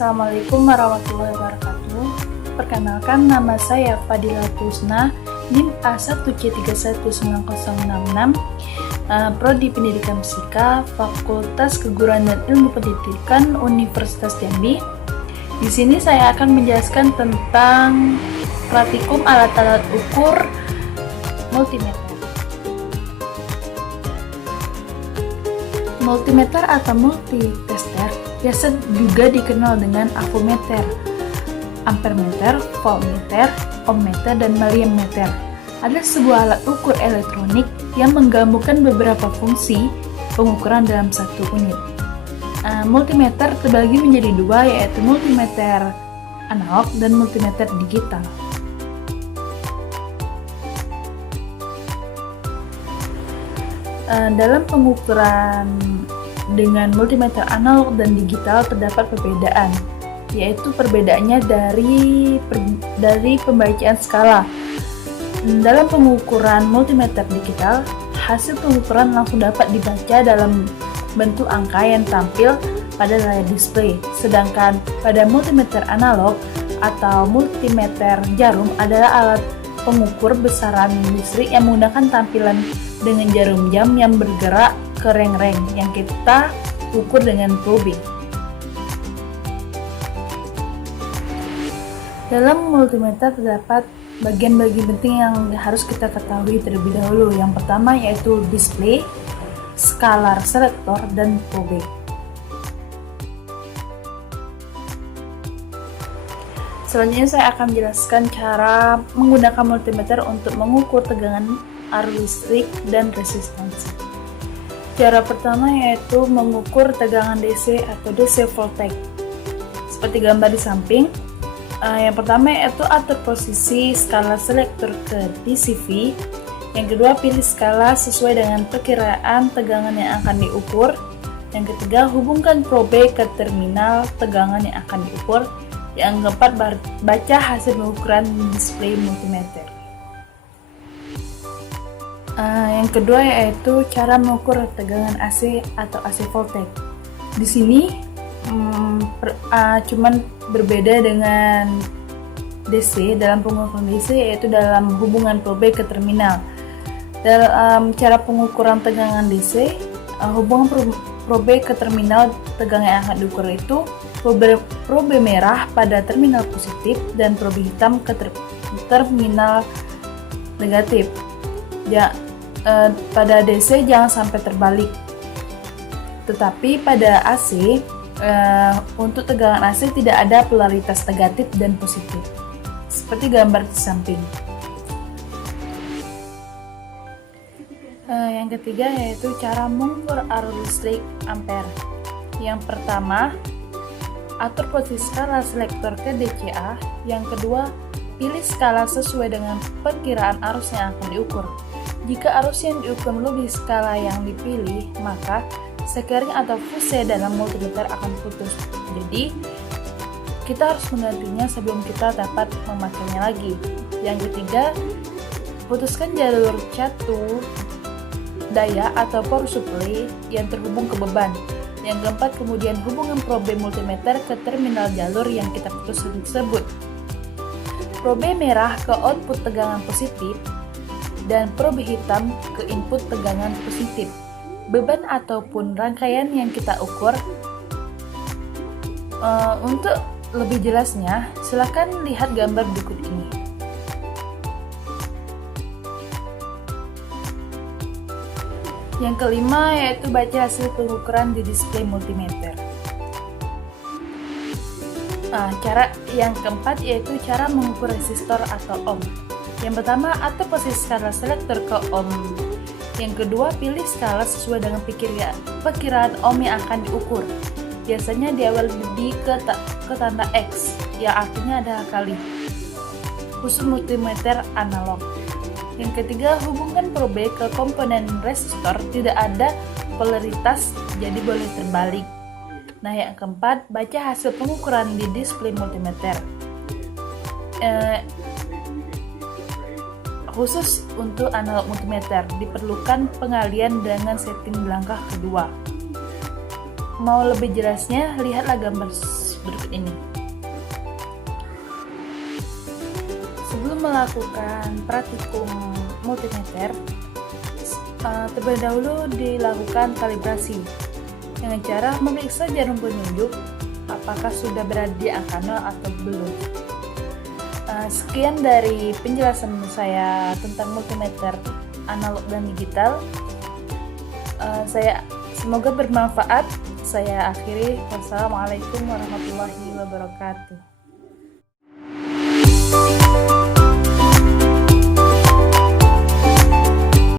Assalamualaikum warahmatullahi wabarakatuh. Perkenalkan, nama saya Fadila Tusna, NIM A1C319066, Prodi Pendidikan Fisika, Fakultas Keguruan dan Ilmu Pendidikan Universitas Jambi. Di sini saya akan menjelaskan tentang praktikum alat-alat ukur multimeter. Multimeter atau multitester biasa juga dikenal dengan avometer, ampermeter, voltmeter, ohmmeter, dan millimeter. Adalah sebuah alat ukur elektronik yang menggabungkan beberapa fungsi pengukuran dalam satu unit. Multimeter terbagi menjadi dua, yaitu multimeter analog dan multimeter digital. Dalam pengukuran dengan multimeter analog dan digital terdapat perbedaan, yaitu perbedaannya dari pembacaan skala. Dalam pengukuran multimeter digital, hasil pengukuran langsung dapat dibaca dalam bentuk angka yang tampil pada layar display. Sedangkan pada multimeter analog atau multimeter jarum adalah alat pengukur besaran listrik yang menggunakan tampilan dengan jarum jam yang bergerak ke reng-reng yang kita ukur dengan probe. Dalam multimeter terdapat bagian-bagian penting yang harus kita ketahui terlebih dahulu. Yang pertama yaitu display, scalar selector, dan probe. Selanjutnya saya akan menjelaskan cara menggunakan multimeter untuk mengukur tegangan arus listrik dan resistansi. Cara pertama yaitu mengukur tegangan DC atau DC voltage. Seperti gambar di samping, yang pertama yaitu atur posisi skala selektor ke DCV. Yang kedua, pilih skala sesuai dengan perkiraan tegangan yang akan diukur. Yang ketiga, hubungkan probe ke terminal tegangan yang akan diukur. Yang keempat, baca hasil pengukuran display multimeter. Yang kedua yaitu cara mengukur tegangan AC atau AC voltage. Di sini cuman berbeda dengan DC. Dalam pengukuran DC yaitu dalam hubungan probe ke terminal. Dalam cara pengukuran tegangan DC, hubungan probe ke terminal tegangan yang akan diukur itu probe merah pada terminal positif dan probe hitam ke terminal negatif. Pada DC jangan sampai terbalik. Tetapi pada AC, untuk tegangan AC tidak ada polaritas negatif dan positif, seperti gambar di samping. Yang ketiga yaitu cara mengukur arus listrik ampere. Yang pertama, atur posisi skala selektor ke DCA. Yang kedua, pilih skala sesuai dengan perkiraan arus yang akan diukur. Jika arus yang diukur melebihi skala yang dipilih, maka sekering atau fuse dalam multimeter akan putus. Jadi, kita harus menggantinya sebelum kita dapat memakainya lagi. Yang ketiga, putuskan jalur catur daya atau power supply yang terhubung ke beban. Yang keempat, kemudian hubungan probe multimeter ke terminal jalur yang kita putus tersebut. Probe merah ke output tegangan positif dan probe hitam ke input tegangan positif. Beban ataupun rangkaian yang kita ukur. Untuk lebih jelasnya, silakan lihat gambar berikut ini. Yang kelima yaitu baca hasil pengukuran di display multimeter. Cara yang keempat yaitu cara mengukur resistor atau ohm. Yang pertama, atur posisi skala selektor ke ohm. Yang kedua, pilih skala sesuai dengan perkiraan ohm yang akan diukur. Biasanya diawali ke tanda X, yang artinya adalah kali. Khusus multimeter analog. Yang ketiga, hubungkan probe ke komponen resistor, tidak ada polaritas, jadi boleh terbalik. Nah, yang keempat, baca hasil pengukuran di display multimeter. Khusus untuk analog multimeter, diperlukan pengalian dengan setting langkah kedua. Mau lebih jelasnya, lihatlah gambar berikut ini. Sebelum melakukan praktikum multimeter, terlebih dahulu dilakukan kalibrasi dengan cara memeriksa jarum penunjuk apakah sudah berada di angka 0 atau belum. Sekian dari penjelasan saya tentang multimeter analog dan digital. Semoga bermanfaat. Saya akhiri. Wassalamualaikum warahmatullahi wabarakatuh.